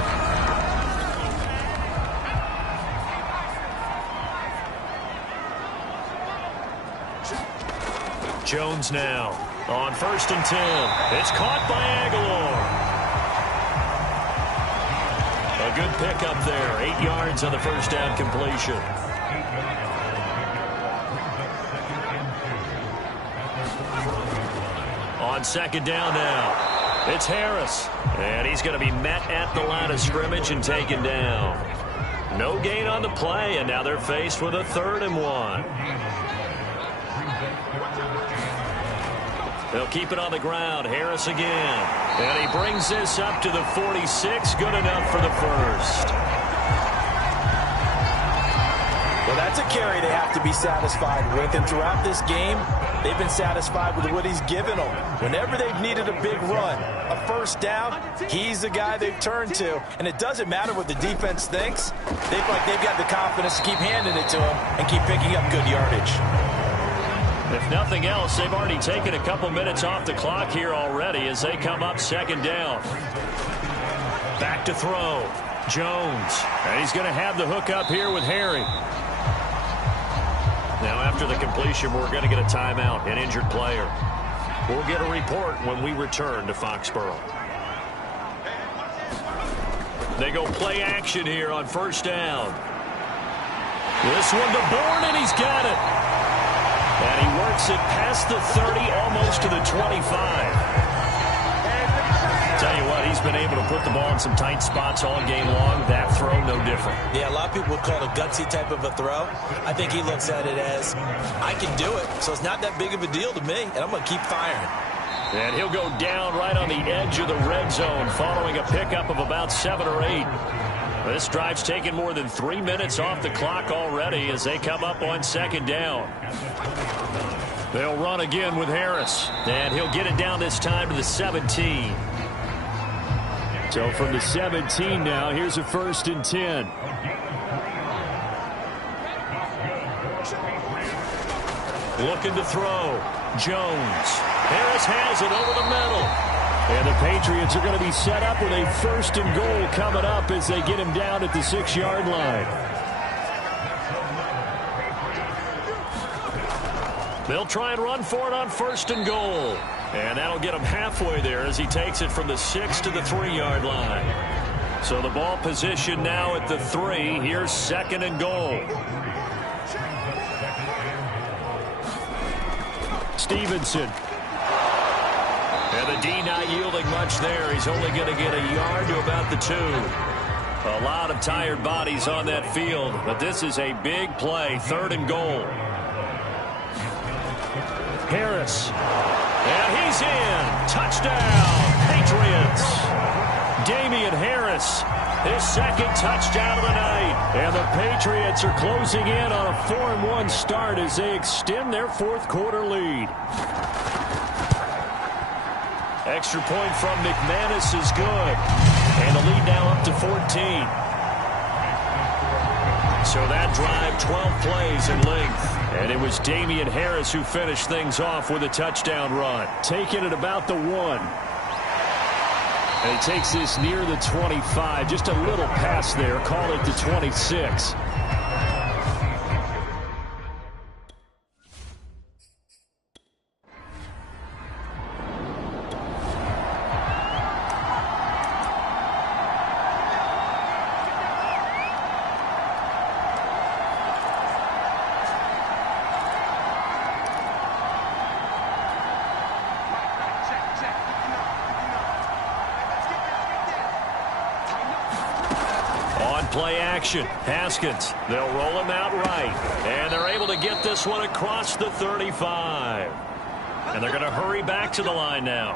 Jones now on 1st and 10. It's caught by Aguilar. A good pickup there. 8 yards on the first down completion. On second down now, it's Harris. And he's going to be met at the line of scrimmage and taken down. No gain on the play, and now they're faced with a 3rd and 1. They'll keep it on the ground. Harris again. And he brings this up to the 46. Good enough for the first. Well, that's a carry they have to be satisfied with. And throughout this game, they've been satisfied with what he's given them. Whenever they've needed a big run, a first down, he's the guy they've turned to. And it doesn't matter what the defense thinks. They feel like they've got the confidence to keep handing it to him and keep picking up good yardage. If nothing else, they've already taken a couple minutes off the clock here already as they come up second down. Back to throw. Jones. And he's going to have the hook up here with Harry. Now after the completion, we're going to get a timeout, an injured player. We'll get a report when we return to Foxborough. They go play action here on first down. This one to Bourne, and he's got it. And he works it past the 30, almost to the 25. Tell you what, he's been able to put the ball in some tight spots all game long. That throw, no different. Yeah, a lot of people would call it a gutsy type of a throw. I think he looks at it as, I can do it, so it's not that big of a deal to me, and I'm going to keep firing. And he'll go down right on the edge of the red zone following a pickup of about 7 or 8. This drive's taken more than 3 minutes off the clock already as they come up on second down. They'll run again with Harris, and he'll get it down this time to the 17. So from the 17 now, here's a 1st and 10. Looking to throw. Jones. Harris has it over the middle. And the Patriots are going to be set up with a 1st and goal coming up as they get him down at the 6-yard line. They'll try and run for it on 1st and goal. And that'll get him halfway there as he takes it from the 6 to the 3-yard line. So the ball position now at the 3. Here's 2nd and goal. Stevenson. And the D not yielding much there. He's only going to get a yard to about the 2. A lot of tired bodies on that field, but this is a big play. 3rd and goal. Harris. And he's in. Touchdown, Patriots. Damian Harris, his 2nd touchdown of the night. And the Patriots are closing in on a 4-1 start as they extend their 4th quarter lead. Extra point from McManus is good. And the lead now up to 14. So that drive, 12 plays in length. And it was Damian Harris who finished things off with a touchdown run. Taking it about the 1. And he takes this near the 25. Just a little pass there. Call it the 26. play action. Haskins, they'll roll him out right. And they're able to get this one across the 35. And they're going to hurry back to the line now.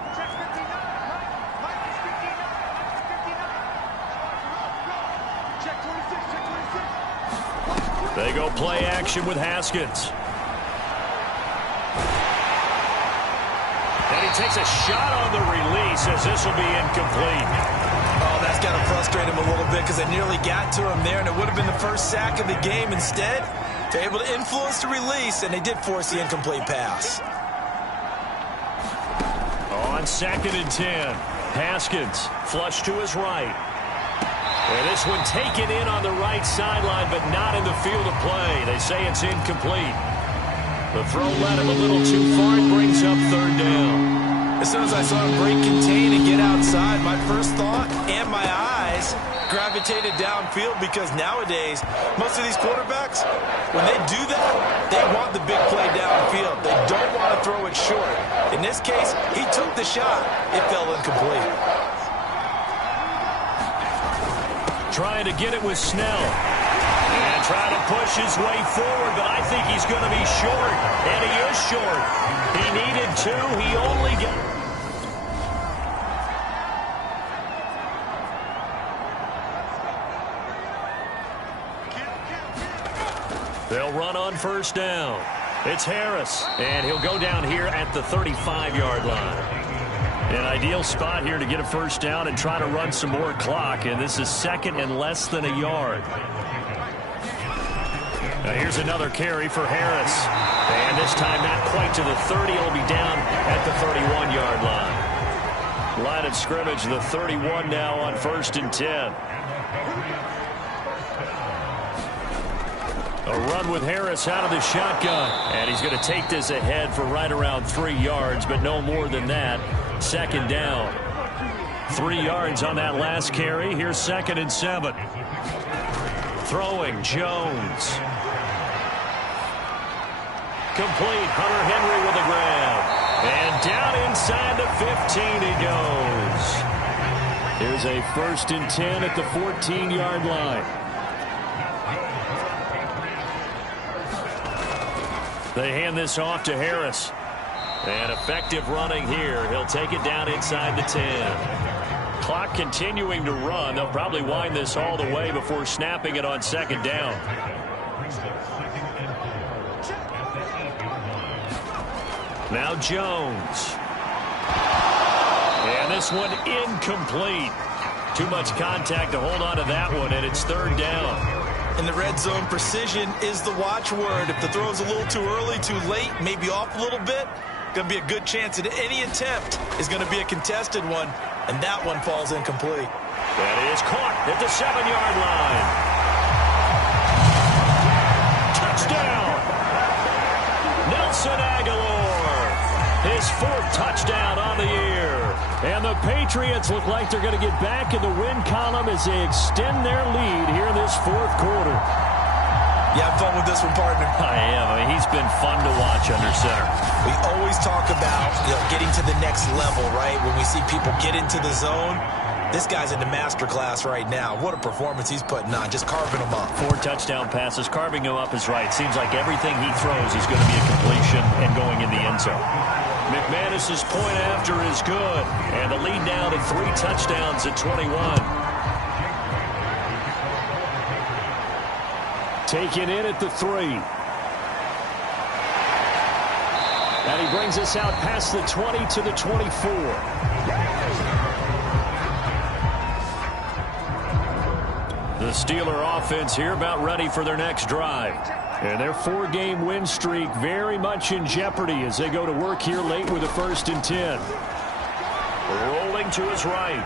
They go play action with Haskins. And he takes a shot on the release as this will be incomplete. Oh, that's got to frustrate him a little bit because they nearly got to him there, and it would have been the first sack of the game. Instead, they're able to influence the release, and they did force the incomplete pass. On 2nd and 10, Haskins flush to his right. And this one taken in on the right sideline, but not in the field of play. They say it's incomplete. The throw led him a little too far. It brings up 3rd down. As soon as I saw him break contain and get outside, my first thought and my eyes gravitated downfield because nowadays, most of these quarterbacks, when they do that, they want the big play downfield. They don't want to throw it short. In this case, he took the shot. It fell incomplete. Trying to get it with Snell. And trying to push his way forward, but I think he's going to be short. And he is short. He needed 2. He only got... They'll run on 1st down. It's Harris. And he'll go down here at the 35-yard line. An ideal spot here to get a 1st down and try to run some more clock. And this is 2nd and less than a yard. Now here's another carry for Harris. And this time not quite to the 30. He'll be down at the 31-yard line. Line of scrimmage, the 31 now on 1st and 10. A run with Harris out of the shotgun. And he's going to take this ahead for right around 3 yards, but no more than that. 2nd down. 3 yards on that last carry. Here's 2nd and 7. Throwing Jones. Complete. Hunter Henry with a grab. And down inside the 15 he goes. Here's a 1st and 10 at the 14-yard line. They hand this off to Harris. And effective running here. He'll take it down inside the 10. Clock continuing to run. They'll probably wind this all the way before snapping it on 2nd down. Now Jones. And this one incomplete. Too much contact to hold on to that one, and it's 3rd down. In the red zone, precision is the watchword. If the throw's a little too early, too late, maybe off a little bit, going to be a good chance that any attempt is going to be a contested one, and that one falls incomplete. That is caught at the 7-yard line. Touchdown! Nelson Aguilar, his 4th touchdown on the year. And the Patriots look like they're going to get back in the win column as they extend their lead here in this 4th quarter. Yeah, have fun with this one, partner. I am. I mean, he's been fun to watch under center. We always talk about getting to the next level, right? When we see people get into the zone, this guy's in the master class right now. What a performance he's putting on, just carving them up. 4 touchdown passes, carving him up is right. Seems like everything he throws is going to be a completion and going in the end zone. McManus's point after is good, and the lead now to 3 touchdowns at 21. Taken in at the 3. And he brings us out past the 20 to the 24. The Steeler offense here about ready for their next drive. And their 4-game win streak very much in jeopardy as they go to work here late with a 1st and 10. Rolling to his right.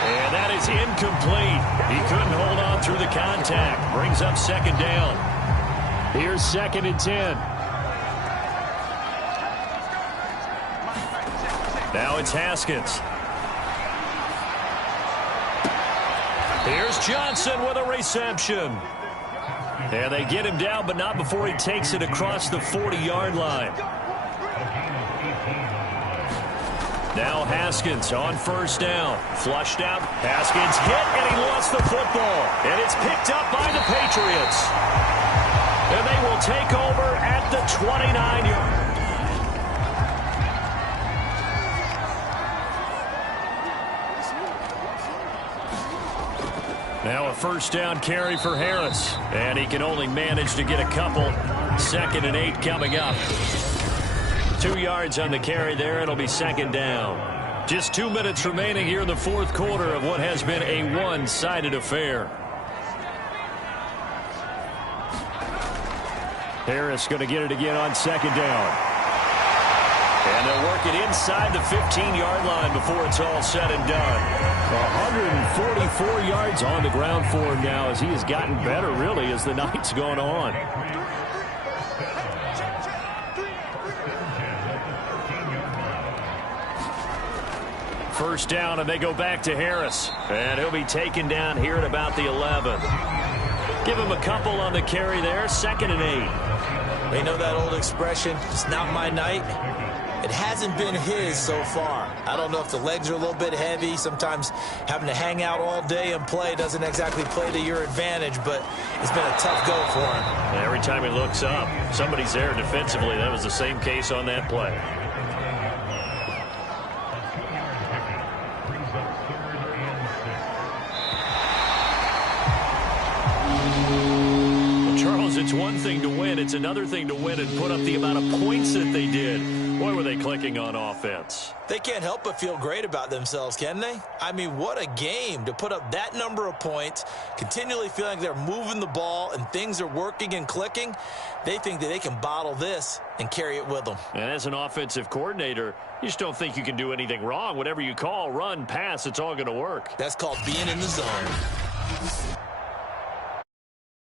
And that is incomplete. He couldn't hold on through the contact. Brings up 2nd down. Here's 2nd and 10. Now it's Haskins. Here's Johnson with a reception. And they get him down, but not before he takes it across the 40-yard line. Now Haskins on first down. Flushed out. Haskins hit, and he lost the football. And it's picked up by the Patriots. And they will take over at the 29-yard. Now a first down carry for Harris. And he can only manage to get a couple. 2nd and 8 coming up. 2 yards on the carry there. It'll be 2nd down. Just 2 minutes remaining here in the 4th quarter of what has been a one-sided affair. Harris going to get it again on 2nd down. And they'll work it inside the 15-yard line before it's all said and done. 144 yards on the ground for him now as he has gotten better, really, as the night's gone on. First down, and they go back to Harris. And he'll be taken down here at about the 11. Give him a couple on the carry there. 2nd and 8. They know that old expression, it's not my night. It hasn't been his so far. I don't know if the legs are a little bit heavy. Sometimes having to hang out all day and play doesn't exactly play to your advantage, but it's been a tough go for him. And every time he looks up, somebody's there defensively. That was the same case on that play. It's one thing to win. It's another thing to win and put up the amount of points that they did. Boy, were they clicking on offense. They can't help but feel great about themselves, can they? I mean, what a game to put up that number of points, continually feeling like they're moving the ball and things are working and clicking. They think that they can bottle this and carry it with them. And as an offensive coordinator, you just don't think you can do anything wrong. Whatever you call, run, pass, it's all going to work. That's called being in the zone.